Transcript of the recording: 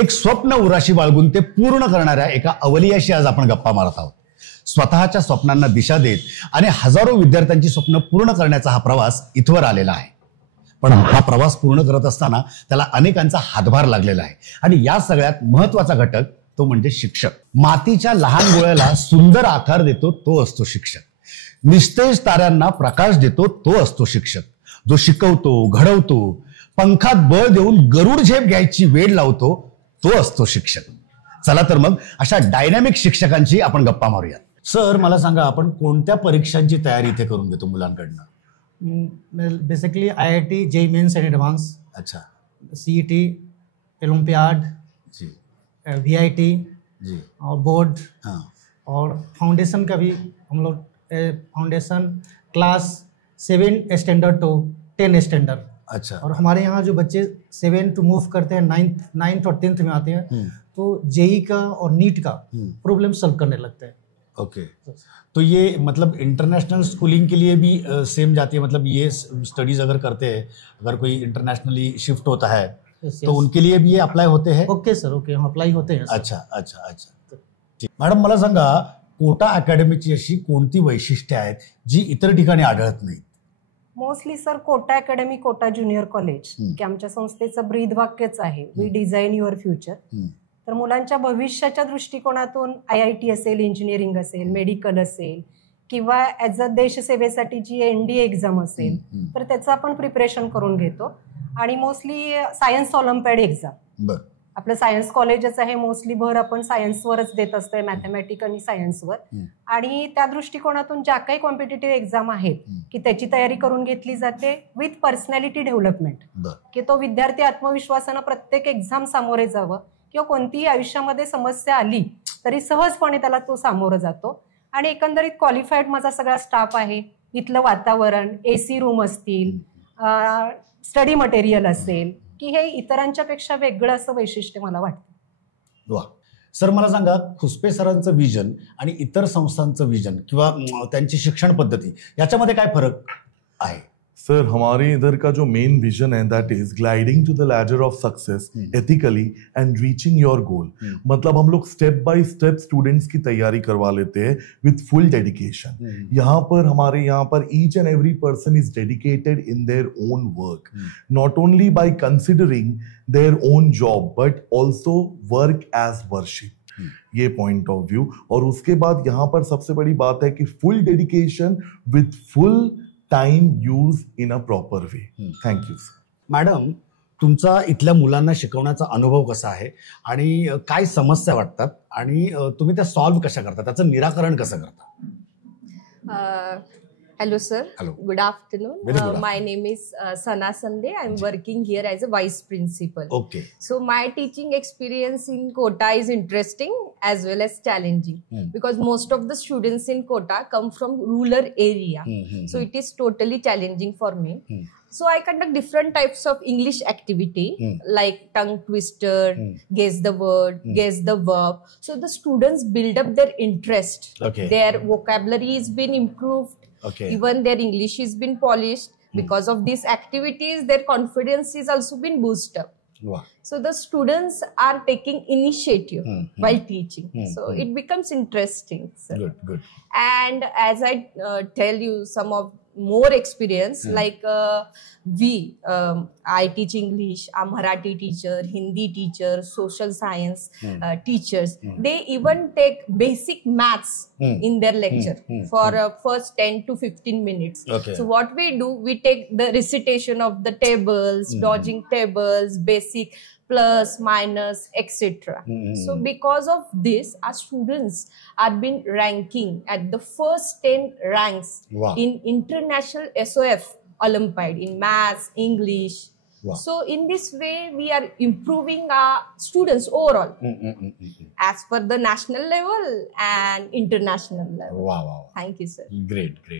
एक स्वप्न उराशी बाळगून ते पूर्ण करणाऱ्या एका अवलियाशी आज आपण गप्पा मारत आहोत. स्वतःच्या स्वप्नांना दिशा देत आणि हजारो विद्यार्थ्यांची स्वप्न पूर्ण करण्याचा हा प्रवास इथवर आलेला आहे. पण हा प्रवास पूर्ण करत असताना त्याला अनेकांचा हातभार लागलेला आहे आणि या सगळ्यात महत्वाचा घटक तो म्हणजे शिक्षक. मातीच्या लहान गोळ्याला सुंदर आकार देतो तो असतो शिक्षक. निस्तेज ताऱ्यांना प्रकाश देतो तो असतो शिक्षक. जो शिकवतो, घडवतो, पंखात बळ देऊन गरुड झेप घ्यायची वेळ लावतो तो असतो शिक्षक. चला तर मग अशा डायनॅमिक शिक्षकांची आपण गप्पा मारूयात. सर, मला सांगा, आपण कोणत्या परीक्षांची तयारी इथे करून घेतो मुलांकडनं? Basically IIT, JEE mains and advance. अच्छा. CET, ओलंपियाड जी, VIT जी, और बोर्ड. हाँ. और फाउंडेशन का भी हम लोग foundation class 7 standard to 10 standard. अच्छा. और हमारे यहाँ जो बच्चे 7 टू मूव करते हैं, 9th और 10th में आते हैं, तो JEE का और नीट का प्रॉब्लम सॉल्व करने लगते हैं. ओके. तो ये मतलब इंटरनेशनल स्कूलिंग के लिए भी सेम जाती है, मतलब ये स्टडीज अगर करते हैं, अगर कोई इंटरनेशनली शिफ्ट होता है तो उनके लिए भी ये अप्लाई होते हैं? ओके सर, ओके, हम अप्लाई होते हैं. अच्छा अच्छा अच्छा. ठीक. मॅडम, मला सांगा, कोटा अकॅडमीची अशी कोणती वैशिष्ट्ये आहेत जी इतर ठिकाणी आढळत नाहीत? Mostly sir, Kota academy, Kota junior college, की आमच्या संस्थेचं ब्रीद वाक्यच आहे, वी डिझाईन युअर फ्युचर. तर मुलांच्या भविष्याच्या दृष्टिकोनातून IIT असेल, इंजिनिअरिंग असेल, मेडिकल असेल, किंवा ॲज अ देशसेवेसाठी जी NDA एक्झाम असेल, तर त्याचं आपण प्रिपरेशन करून घेतो. आणि मोस्टली सायन्स ऑलिम्पियाड एक्झाम, आपलं सायन्स कॉलेजच आहे, मोस्टली भर आपण सायन्सवरच देत असतोय, मॅथमॅटिक्स आणि सायन्सवर. आणि त्या दृष्टिकोनातून ज्या काही कॉम्पिटिटिव्ह एक्झाम आहेत की त्याची तयारी करून घेतली जाते विथ पर्सनॅलिटी डेव्हलपमेंट, की तो विद्यार्थी आत्मविश्वासानं प्रत्येक एक्झाम सामोरे जावं, किंवा कोणतीही आयुष्यामध्ये समस्या आली तरी सहजपणे त्याला तो सामोरं जातो. आणि एकंदरीत क्वालिफाईड माझा सगळा स्टाफ आहे. इथलं वातावरण, AC रूम असतील, स्टडी मटेरियल असेल, की हे इतरांच्या पेक्षा वेगळं असं वैशिष्ट्य मला वाटतं. वा. सर, मला सांगा, खुसपे सरांचं विजन आणि इतर संस्थांचं विजन किंवा त्यांची शिक्षण पद्धती याच्यामध्ये काय फरक आहे? सर, हमारे इधर का जो मेन विजन है that is gliding to the ladder of success ethically and reaching your goal. मतलब हम लोग स्टेप बाय स्टेप स्टूडेंट्स की तैयारी करवा लेते हैं विथ फुल डेडिकेशन. यहाँ पर हमारे यहाँ पर each and every person is dedicated in their own work, not only by considering their own job but also work as worship. ये पॉइंट ऑफ व्यू. और उसके बाद यहाँ पर सबसे बड़ी बात है कि फुल dedication with full time use in a proper way. Thank you sir. Madam, तुमचा इथल्या मुलांना शिकवण्याचा अनुभव कसा आहे आणि काय समस्या वाटतात आणि तुम्ही त्या सॉल्व्ह कशा करता, त्याचं निराकरण कसं करता? Hello sir. Hello. Good afternoon. Very good afternoon. My name is Sana Sande. I'm working here as a vice principal. Okay. So my teaching experience in Kota is interesting as well as challenging because most of the students in Kota come from rural area. So it is totally challenging for me. So I conduct different types of English activity like tongue twister, guess the word, guess the verb. So the students build up their interest. Okay. Their vocabulary has been improved. Okay. Even their English has been polished. Because of these activities, their confidence is also been boosted up. Wow. So the students are taking initiative while teaching. So it becomes interesting. Sir. Good, good. And as I tell you some of more experience, like I teach English, I'm Marathi teacher, Hindi teacher, social science teachers. They even take basic maths in their lecture for first 10 to 15 minutes. Okay. So what we do, we take the recitation of the tables, dodging tables, basic plus, minus, etc. So because of this, our students are been ranking at the first 10 ranks in international SOF Olympiad in maths, English. So in this way, we are improving our students overall as per the national level and international level. Wow, wow. Thank you, sir. Great, great.